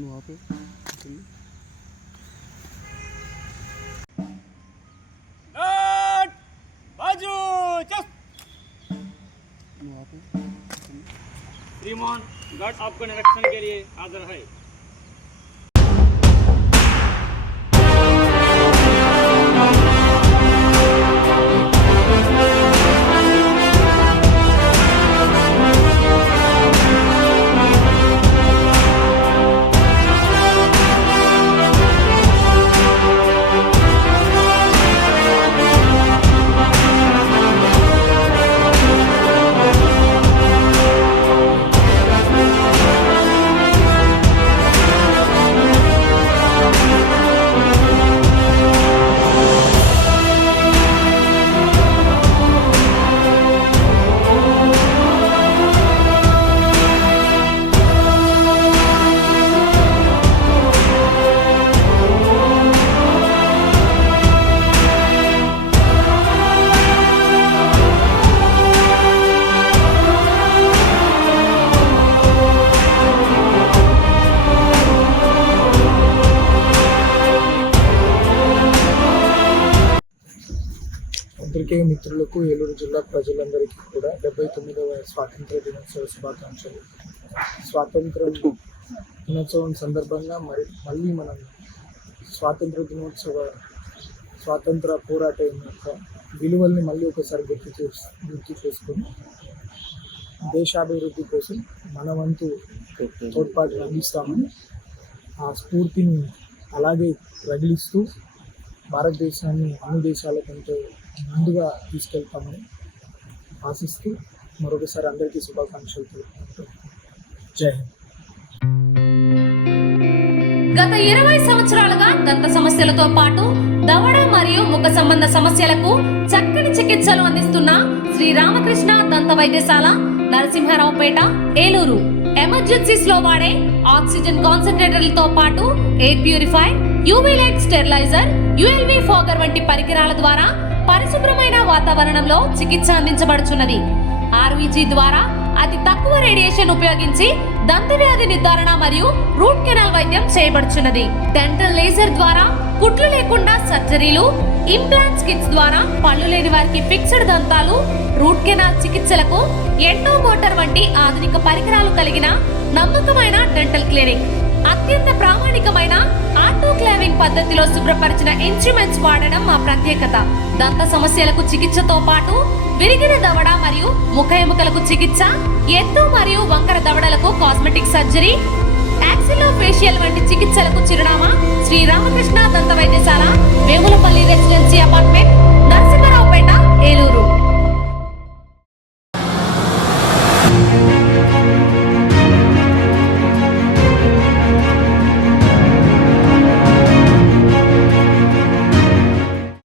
वहाँ पे बाजू वहाँ पे श्रीमान गार्ड आपको निरीक्षण के लिए हाजिर है। పత్రికే మిత్రులకు ఏలూరు జిల్లా ప్రజలందరికీ కూడా 79వ స్వాతంత్ర దినోత్సవ శుభాకాంక్షలు. స్వాతంత్ర దినోత్సవం సందర్భంగా మళ్ళీ మనం స్వాతంత్ర పోరాటం యొక్క విలువల్ని మళ్ళీ ఒకసారి గుర్తు చేసుకొని దేశాభివృద్ధి కోసం మన వంతు తోడ్పాటును అందిస్తామని ఆ స్ఫూర్తిని అలాగే రగిలిస్తూ భారతదేశాన్ని అన్ని దేశాల కంటే ముందుగా తీసుకెళ్తామని ఆశిస్తూ మరొకసారి అందరికీ శుభాకాంక్షలు తెలుపుకుంటూ జై హింద్. గత 20 సంవత్సరాలుగా దంత సమస్యలతో పాటు దవడ మరియు ముఖ సంబంధ సమస్యలకు చక్కని చికిత్సలు అందిస్తున్న శ్రీ రామకృష్ణ దంత వైద్యశాల, నరసింహారావుపేట, ఏలూరు. ఎమర్జెన్సీస్ లో వాడే ఆక్సిజన్ కాన్సంట్రేటర్లతో పాటు air purify, UV light steriliser, ULV fogger వంటి పరికరాల ద్వారా పరిశుభ్రమైన వాతావరణంలో చికిత్స అందించబడుచున్నది. ఆర్వీజీ ద్వారా అతి తక్కువ రేడియేషన్ ఉపయోగించి దంత వ్యాధి నిర్ధారణ మరియు రూట్ కెనాల్ వైద్యం చేయబడుచున్నది. డెంటల్ లేజర్ ద్వారా కుట్లు లేకుండా సర్జరీలు, ఇంప్లాంట్స్ కిట్స్ ద్వారా పళ్ళు లేని వారికి ఫిక్స్డ్ దంతాలు, రూట్ కెనాల్ చికిత్సలకు ఎండో మోటార్ వంటి ఆధునిక పరికరాలు కలిగిన నమ్మకమైన డెంటల్ క్లినిక్. అత్యంత ప్రామాణికమైన ఆటోక్లావింగ్ పద్ధతిలో శుభ్రపరిచిన ఇన్స్ట్రుమెంట్స్ వాడడం మా ప్రత్యేకత. దంత సమస్యలకు చికిత్సతో పాటు విరిగిన దవడ మరియు ముఖ ఎముకలకు చికిత్స, ఎత్తు మరియు వంకర దవడలకు కాస్మెటిక్ సర్జరీ, యాక్సిలోఫేషియల్ వంటి చికిత్సలకు చిరునామా శ్రీ రామకృష్ణ దంత వైద్యశాల, వేములపల్లి రెసిడెన్సీ అపార్ట్మెంట్,